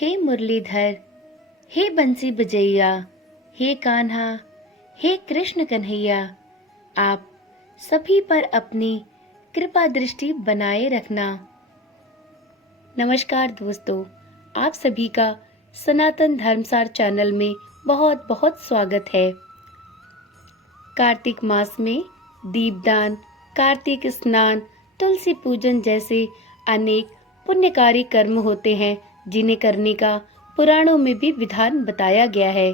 हे मुरलीधर, हे बंसी बजैया, हे कान्हा, हे कृष्ण कन्हैया, आप सभी पर अपनी कृपा दृष्टि बनाए रखना। नमस्कार दोस्तों, आप सभी का सनातन धर्मसार चैनल में बहुत बहुत स्वागत है। कार्तिक मास में दीपदान, कार्तिक स्नान, तुलसी पूजन जैसे अनेक पुण्यकारी कर्म होते हैं जिन्हें करने का पुराणों में भी विधान बताया गया है।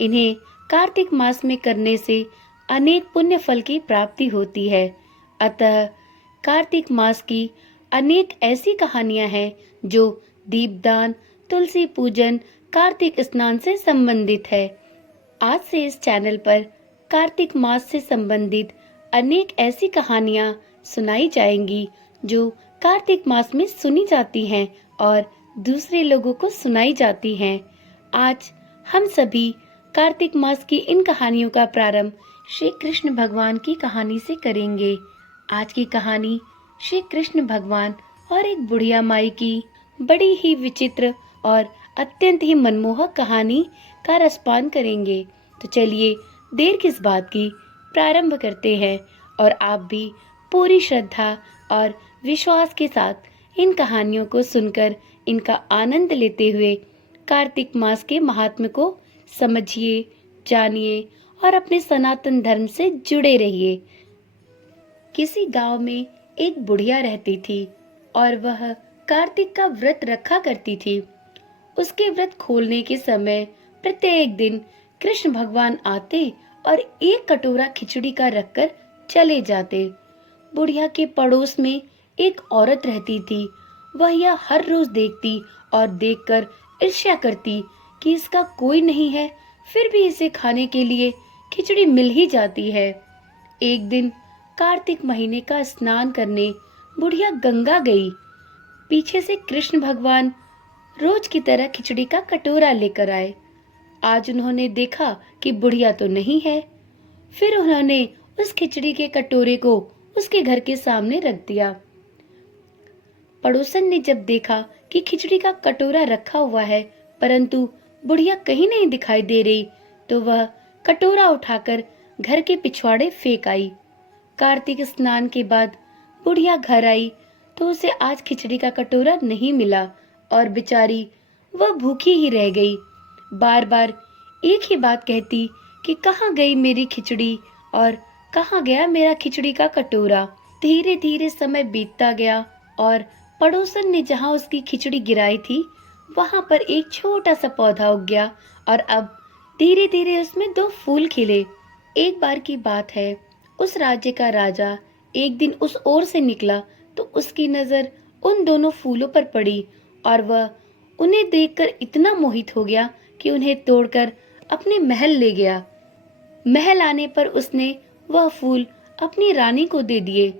इन्हें कार्तिक मास में करने से अनेक पुण्य फल की प्राप्ति होती है। अतः कार्तिक मास की अनेक ऐसी कहानियां हैं जो दीपदान, तुलसी पूजन, कार्तिक स्नान से संबंधित है। आज से इस चैनल पर कार्तिक मास से संबंधित अनेक ऐसी कहानियां सुनाई जाएंगी जो कार्तिक मास में सुनी जाती हैं और दूसरे लोगों को सुनाई जाती हैं। आज हम सभी कार्तिक मास की इन कहानियों का प्रारंभ श्री कृष्ण भगवान की कहानी से करेंगे। आज की कहानी श्री कृष्ण भगवान और एक बुढ़िया माई की बड़ी ही विचित्र और अत्यंत ही मनमोहक कहानी का रसपान करेंगे। तो चलिए देर किस बात की, प्रारंभ करते हैं और आप भी पूरी श्रद्धा और विश्वास के साथ इन कहानियों को सुनकर इनका आनंद लेते हुए कार्तिक मास के महात्म्य को समझिए, जानिए और अपने सनातन धर्म से जुड़े रहिए। किसी गांव में एक बुढ़िया रहती थी और वह कार्तिक का व्रत रखा करती थी। उसके व्रत खोलने के समय प्रत्येक दिन कृष्ण भगवान आते और एक कटोरा खिचड़ी का रखकर चले जाते। बुढ़िया के पड़ोस में एक औरत रहती थी। वह यह हर रोज देखती और देखकर ईर्ष्या करती कि इसका कोई नहीं है, फिर भी इसे खाने के लिए खिचड़ी मिल ही जाती है। एक दिन कार्तिक महीने का स्नान करने बुढ़िया गंगा गई। पीछे से कृष्ण भगवान रोज की तरह खिचड़ी का कटोरा लेकर आए। आज उन्होंने देखा कि बुढ़िया तो नहीं है। फिर उन्होंने उस खिचड़ी के कटोरे को उसके घर के सामने रख दिया। पड़ोसन ने जब देखा कि खिचड़ी का कटोरा रखा हुआ है परंतु बुढ़िया कहीं नहीं दिखाई दे रही, तो वह कटोरा उठाकर घर के पिछवाड़े फेंक आई। कार्तिक स्नान के बाद बुढ़िया घर आई तो उसे आज खिचड़ी का कटोरा नहीं मिला और बेचारी वह भूखी ही रह गई। बार बार एक ही बात कहती कि कहाँ गई मेरी खिचड़ी और कहाँ गया मेरा खिचड़ी का कटोरा। धीरे धीरे समय बीतता गया और पड़ोसन ने जहाँ उसकी खिचड़ी गिराई थी वहां पर एक छोटा सा पौधा उग गया और अब धीरे धीरे उसमें 2 फूल खिले। एक बार की बात है, उस राज्य का राजा एक दिन उस ओर से निकला तो उसकी नजर उन दोनों फूलों पर पड़ी और वह उन्हें देखकर इतना मोहित हो गया कि उन्हें तोड़कर अपने महल ले गया। महल आने पर उसने वह फूल अपनी रानी को दे दिए,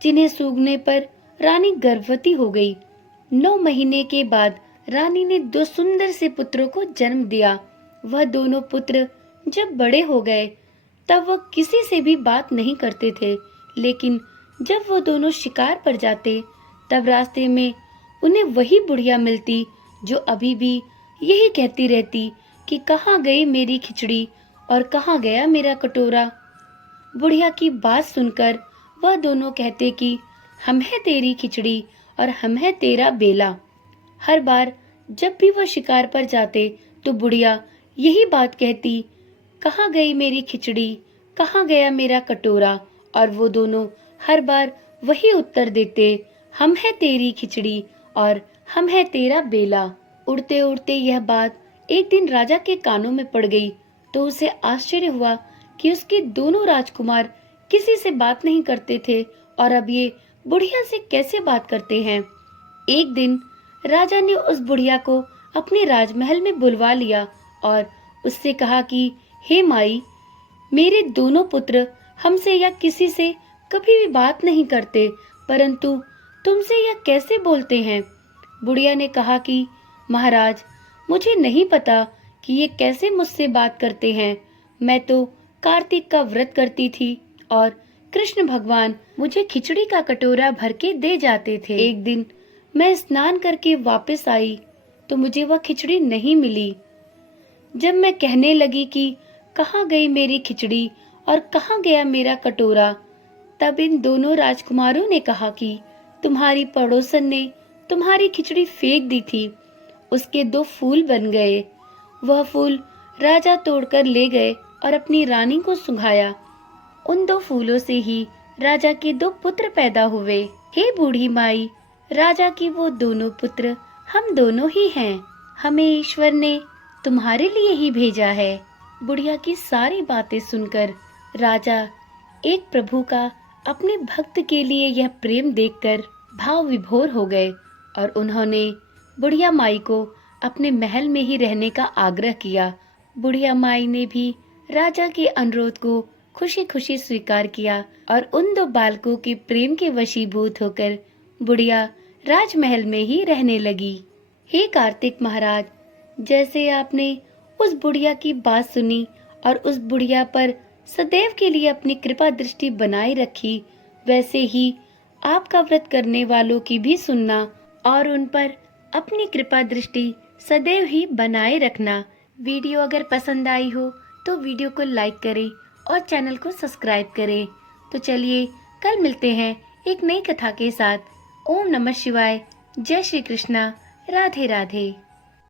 जिन्हें सूंघने पर रानी गर्भवती हो गई। 9 महीने के बाद रानी ने 2 सुंदर से पुत्रों को जन्म दिया। वह दोनों पुत्र जब बड़े हो गए तब वह किसी से भी बात नहीं करते थे, लेकिन जब वो दोनों शिकार पर जाते तब रास्ते में उन्हें वही बुढ़िया मिलती जो अभी भी यही कहती रहती कि कहाँ गई मेरी खिचड़ी और कहाँ गया मेरा कटोरा। बुढ़िया की बात सुनकर वह दोनों कहते कि हम है तेरी खिचड़ी और हम है तेरा बेला। हर बार जब भी वह शिकार पर जाते तो बुढ़िया यही बात कहती, कहाँ गई मेरी खिचड़ी, कहाँ गया मेरा कटोरा, और वो दोनों हर बार वही उत्तर देते, हम है तेरी खिचड़ी और हम है तेरा बेला। उड़ते उड़ते यह बात एक दिन राजा के कानों में पड़ गई तो उसे आश्चर्य हुआ कि उसके दोनों राजकुमार किसी से बात नहीं करते थे और अब ये बुढ़िया से कैसे बात करते हैं। एक दिन राजा ने उस बुढ़िया को अपने राजमहल में बुलवा लिया और उससे कहा कि हे माई, मेरे दोनों पुत्र हमसे या किसी से कभी भी बात नहीं करते, परंतु तुमसे यह कैसे बोलते हैं। बुढ़िया ने कहा कि महाराज, मुझे नहीं पता कि ये कैसे मुझसे बात करते हैं। मैं तो कार्तिक का व्रत करती थी और कृष्ण भगवान मुझे खिचड़ी का कटोरा भर के दे जाते थे। एक दिन मैं स्नान करके वापस आई तो मुझे वह खिचड़ी नहीं मिली। जब मैं कहने लगी कि कहाँ गई मेरी खिचड़ी और कहाँ गया मेरा कटोरा, तब इन दोनों राजकुमारों ने कहा कि तुम्हारी पड़ोसन ने तुम्हारी खिचड़ी फेंक दी थी, उसके 2 फूल बन गए। वह फूल राजा तोड़कर ले गए और अपनी रानी को सुंघाया। उन 2 फूलों से ही राजा के 2 पुत्र पैदा हुए। हे बूढ़ी माई, राजा की वो दोनों पुत्र हम दोनों ही हैं। हमें ईश्वर ने तुम्हारे लिए ही भेजा है। बुढ़िया की सारी बातें सुनकर राजा एक प्रभु का अपने भक्त के लिए यह प्रेम देखकर भाव विभोर हो गए और उन्होंने बुढ़िया माई को अपने महल में ही रहने का आग्रह किया। बुढ़िया माई ने भी राजा के अनुरोध को खुशी खुशी स्वीकार किया और उन 2 बालकों के प्रेम के वशीभूत होकर बुढ़िया राजमहल में ही रहने लगी। हे कार्तिक महाराज, जैसे आपने उस बुढ़िया की बात सुनी और उस बुढ़िया पर सदैव के लिए अपनी कृपा दृष्टि बनाए रखी, वैसे ही आपका व्रत करने वालों की भी सुनना और उन पर अपनी कृपा दृष्टि सदैव ही बनाए रखना। वीडियो अगर पसंद आई हो तो वीडियो को लाइक करें और चैनल को सब्सक्राइब करें। तो चलिए कल मिलते हैं एक नई कथा के साथ। ओम नमः शिवाय। जय श्री कृष्णा। राधे राधे।